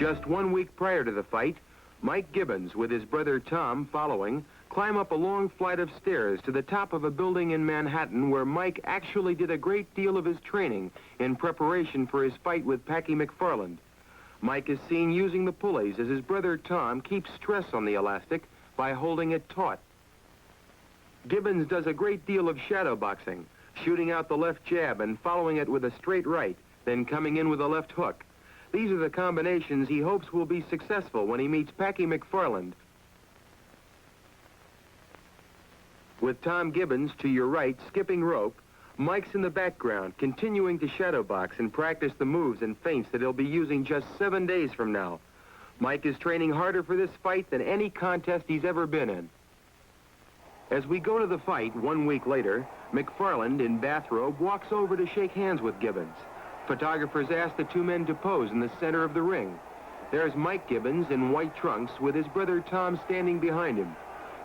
Just 1 week prior to the fight, Mike Gibbons, with his brother Tom following, climb up a long flight of stairs to the top of a building in Manhattan where Mike actually did a great deal of his training in preparation for his fight with Packey McFarland. Mike is seen using the pulleys as his brother Tom keeps stress on the elastic by holding it taut. Gibbons does a great deal of shadow boxing, shooting out the left jab and following it with a straight right, then coming in with a left hook. These are the combinations he hopes will be successful when he meets Packey McFarland. With Tom Gibbons to your right, skipping rope, Mike's in the background, continuing to shadow box and practice the moves and feints that he'll be using just 7 days from now. Mike is training harder for this fight than any contest he's ever been in. As we go to the fight 1 week later, McFarland, in bathrobe, walks over to shake hands with Gibbons. Photographers ask the two men to pose in the center of the ring. There's Mike Gibbons in white trunks with his brother Tom standing behind him.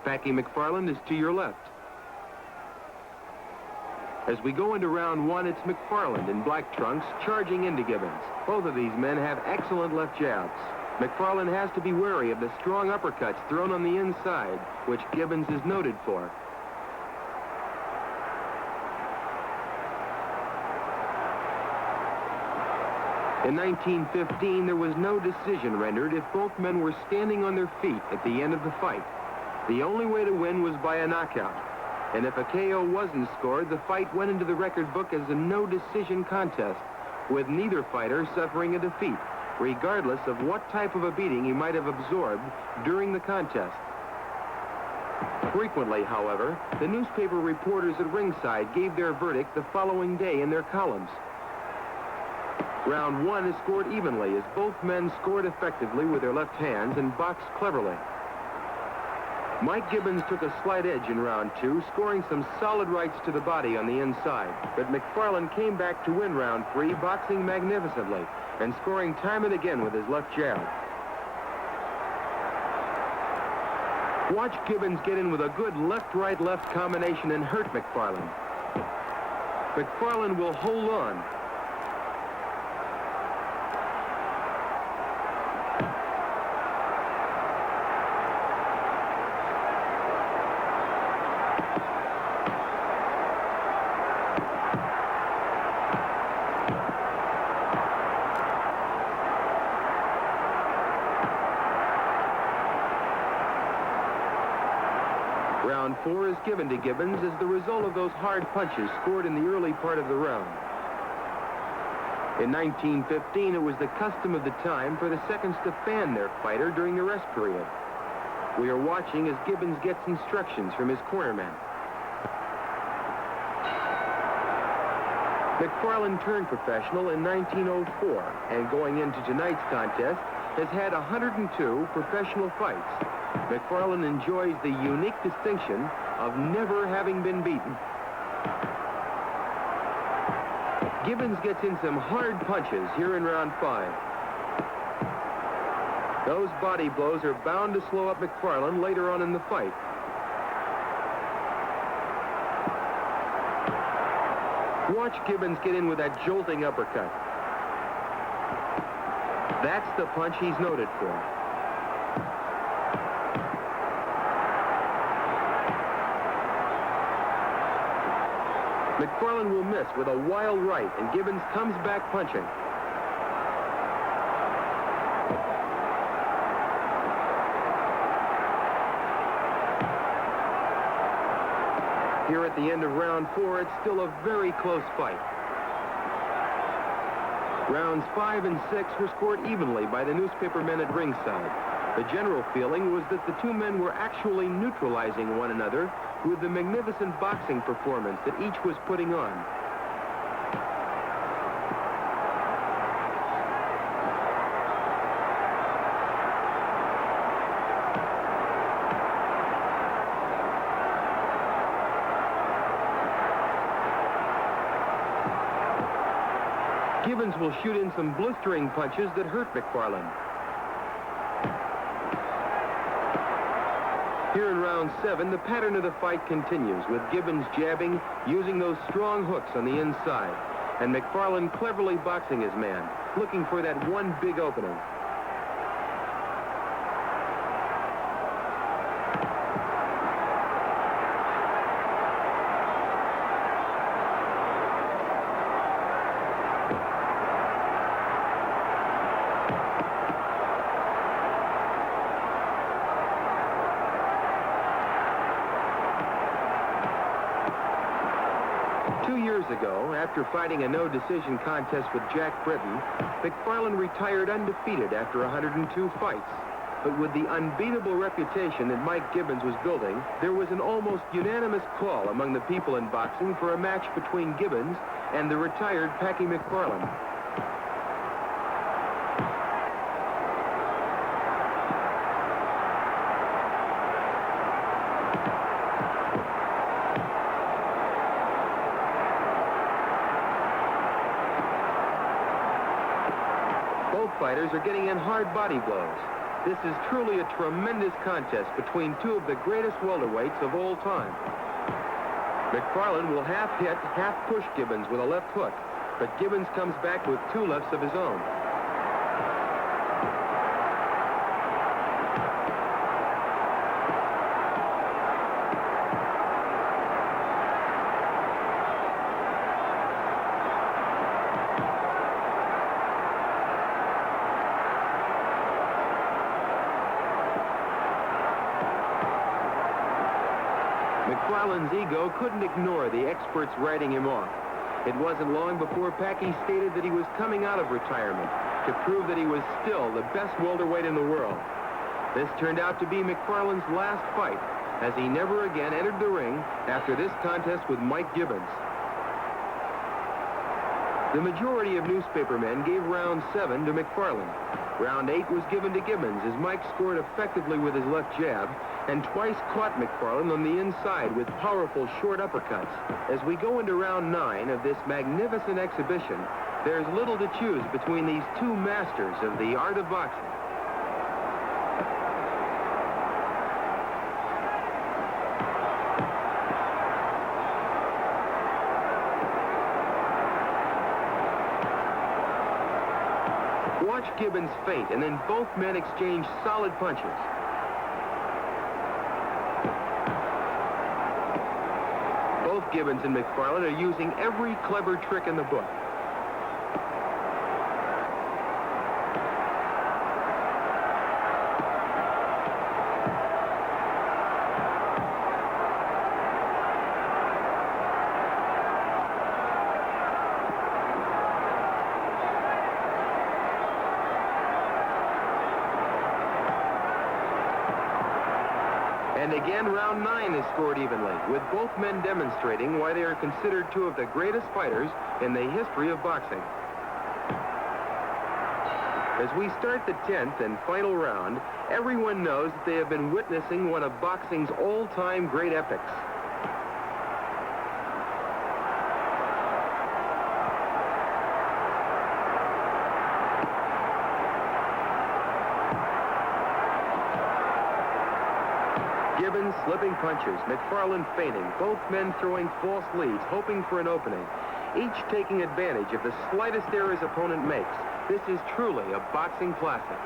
Packey McFarland is to your left. As we go into round one, it's McFarland in black trunks charging into Gibbons. Both of these men have excellent left jabs. McFarland has to be wary of the strong uppercuts thrown on the inside, which Gibbons is noted for. In 1915, there was no decision rendered if both men were standing on their feet at the end of the fight. The only way to win was by a knockout. And if a KO wasn't scored, the fight went into the record book as a no-decision contest, with neither fighter suffering a defeat, regardless of what type of a beating he might have absorbed during the contest. Frequently, however, the newspaper reporters at ringside gave their verdict the following day in their columns. Round one is scored evenly as both men scored effectively with their left hands and boxed cleverly. Mike Gibbons took a slight edge in round two, scoring some solid rights to the body on the inside. But McFarland came back to win round three, boxing magnificently and scoring time and again with his left jab. Watch Gibbons get in with a good left-right-left combination and hurt McFarland. McFarland will hold on. Round four is given to Gibbons as the result of those hard punches scored in the early part of the round. In 1915, it was the custom of the time for the seconds to fan their fighter during the rest period. We are watching as Gibbons gets instructions from his cornerman. McFarland turned professional in 1904, and going into tonight's contest, has had 102 professional fights. McFarland enjoys the unique distinction of never having been beaten. Gibbons gets in some hard punches here in round five. Those body blows are bound to slow up McFarland later on in the fight. Watch Gibbons get in with that jolting uppercut. That's the punch he's noted for. McFarland will miss with a wild right, and Gibbons comes back punching. Here at the end of round four, it's still a very close fight. Rounds 5 and 6 were scored evenly by the newspaper men at ringside. The general feeling was that the two men were actually neutralizing one another with the magnificent boxing performance that each was putting on. Gibbons will shoot in some blistering punches that hurt McFarland. Here in round 7, the pattern of the fight continues, with Gibbons jabbing, using those strong hooks on the inside, and McFarland cleverly boxing his man, looking for that one big opening. 2 years ago, after fighting a no-decision contest with Jack Britton, McFarland retired undefeated after 102 fights. But with the unbeatable reputation that Mike Gibbons was building, there was an almost unanimous call among the people in boxing for a match between Gibbons and the retired Packey McFarland. Both fighters are getting in hard body blows. This is truly a tremendous contest between two of the greatest welterweights of all time. McFarland will half hit, half push Gibbons with a left hook, but Gibbons comes back with two lefts of his own. McFarland's ego couldn't ignore the experts writing him off. It wasn't long before Packey stated that he was coming out of retirement to prove that he was still the best welterweight in the world. This turned out to be McFarland's last fight, as he never again entered the ring after this contest with Mike Gibbons. The majority of newspapermen gave round 7 to McFarland. Round 8 was given to Gibbons as Mike scored effectively with his left jab and twice caught McFarland on the inside with powerful short uppercuts. As we go into round 9 of this magnificent exhibition, there's little to choose between these two masters of the art of boxing. Watch Gibbons feint, and then both men exchange solid punches. Both Gibbons and McFarland are using every clever trick in the book. And again, round 9 is scored evenly, with both men demonstrating why they are considered two of the greatest fighters in the history of boxing. As we start the 10th and final round, everyone knows that they have been witnessing one of boxing's all-time great epics. Gibbons slipping punches, McFarland feinting, both men throwing false leads, hoping for an opening, each taking advantage of the slightest error his opponent makes. This is truly a boxing classic.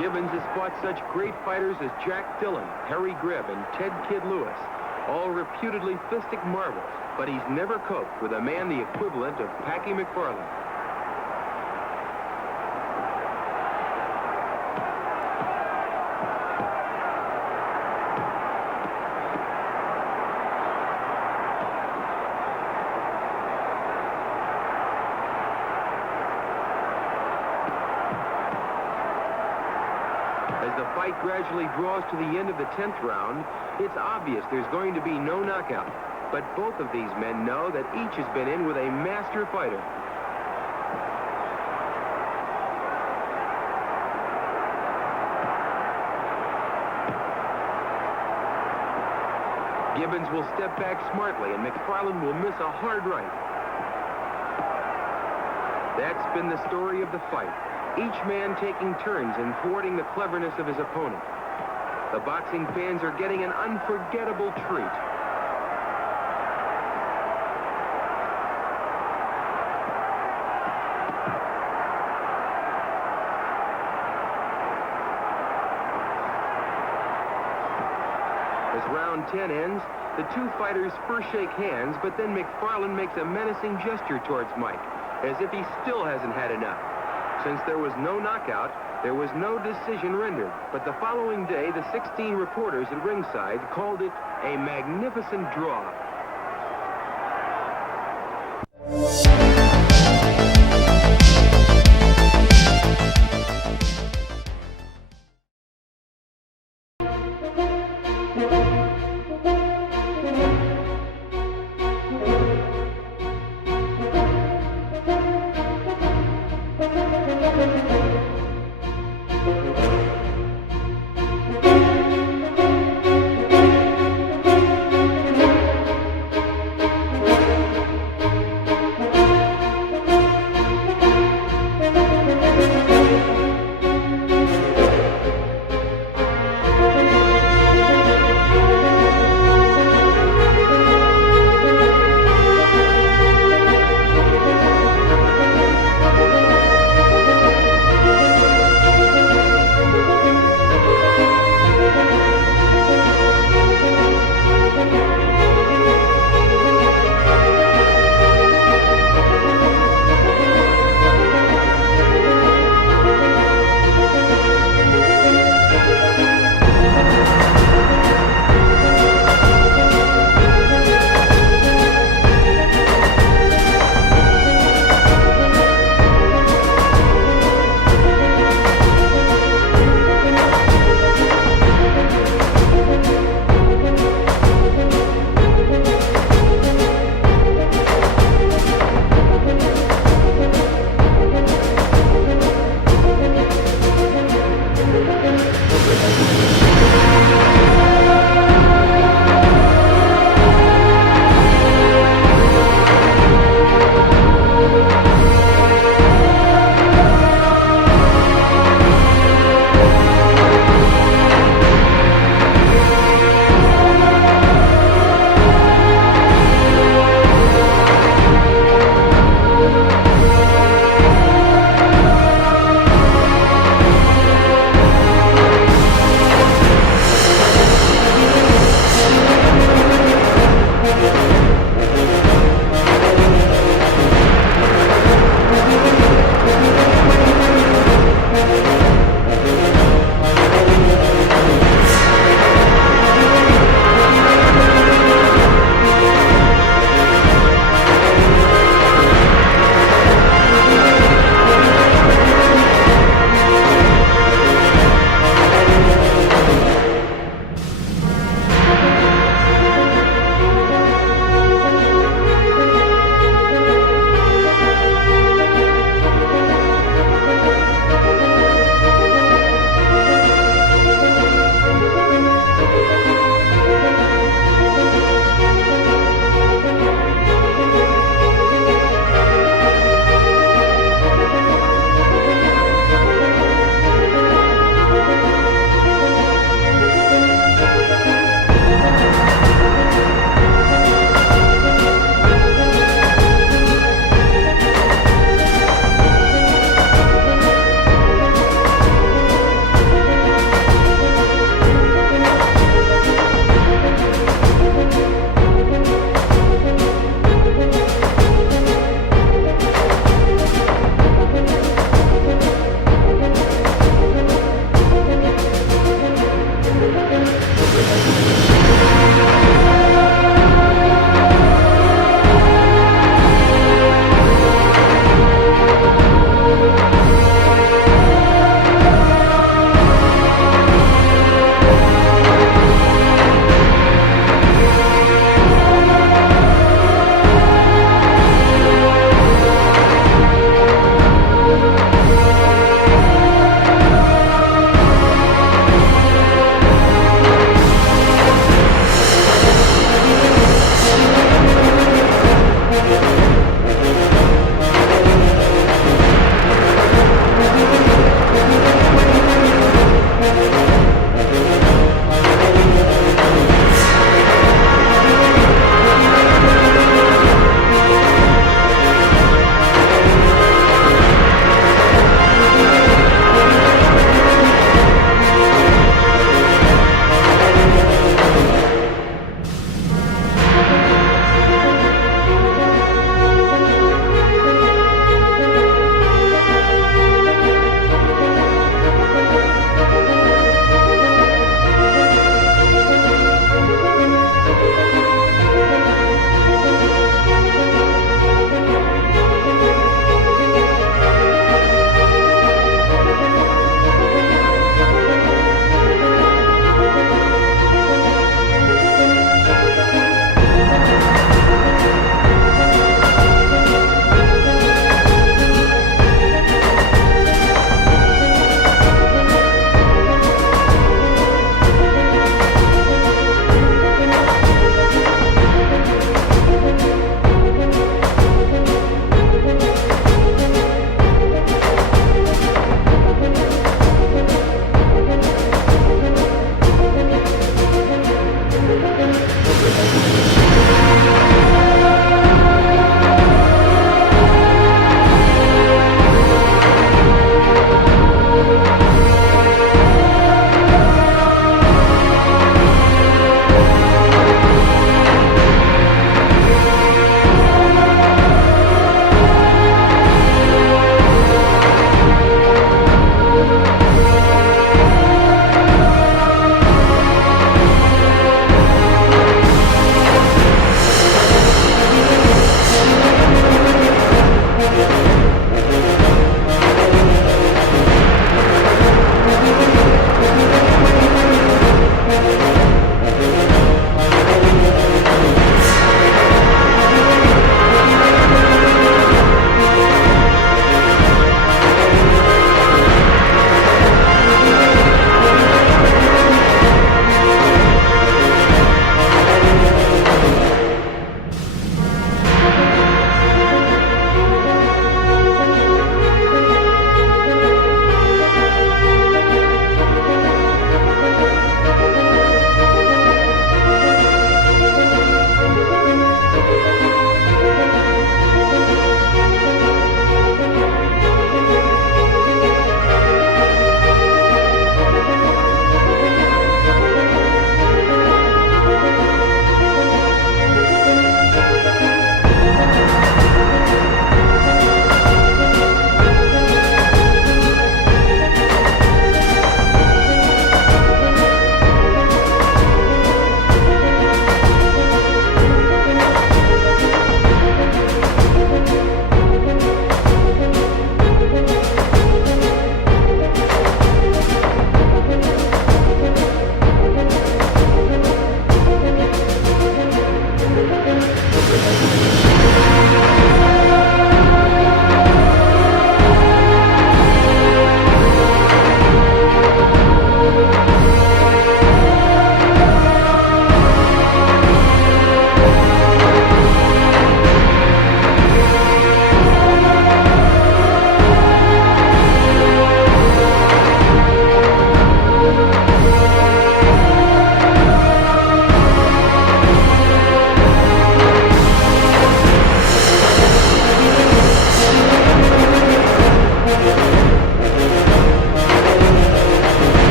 Gibbons has fought such great fighters as Jack Dillon, Harry Gribb, and Ted Kid Lewis, all reputedly fistic marvels, but he's never coped with a man the equivalent of Packey McFarland. As the fight gradually draws to the end of the 10th round, it's obvious there's going to be no knockout. But both of these men know that each has been in with a master fighter. Gibbons will step back smartly, and McFarland will miss a hard right. That's been the story of the fight. Each man taking turns in thwarting the cleverness of his opponent. The boxing fans are getting an unforgettable treat. round 10 ends, the two fighters first shake hands, but then McFarland makes a menacing gesture towards Mike, as if he still hasn't had enough. Since there was no knockout, there was no decision rendered, but the following day, the 16 reporters at ringside called it a magnificent draw.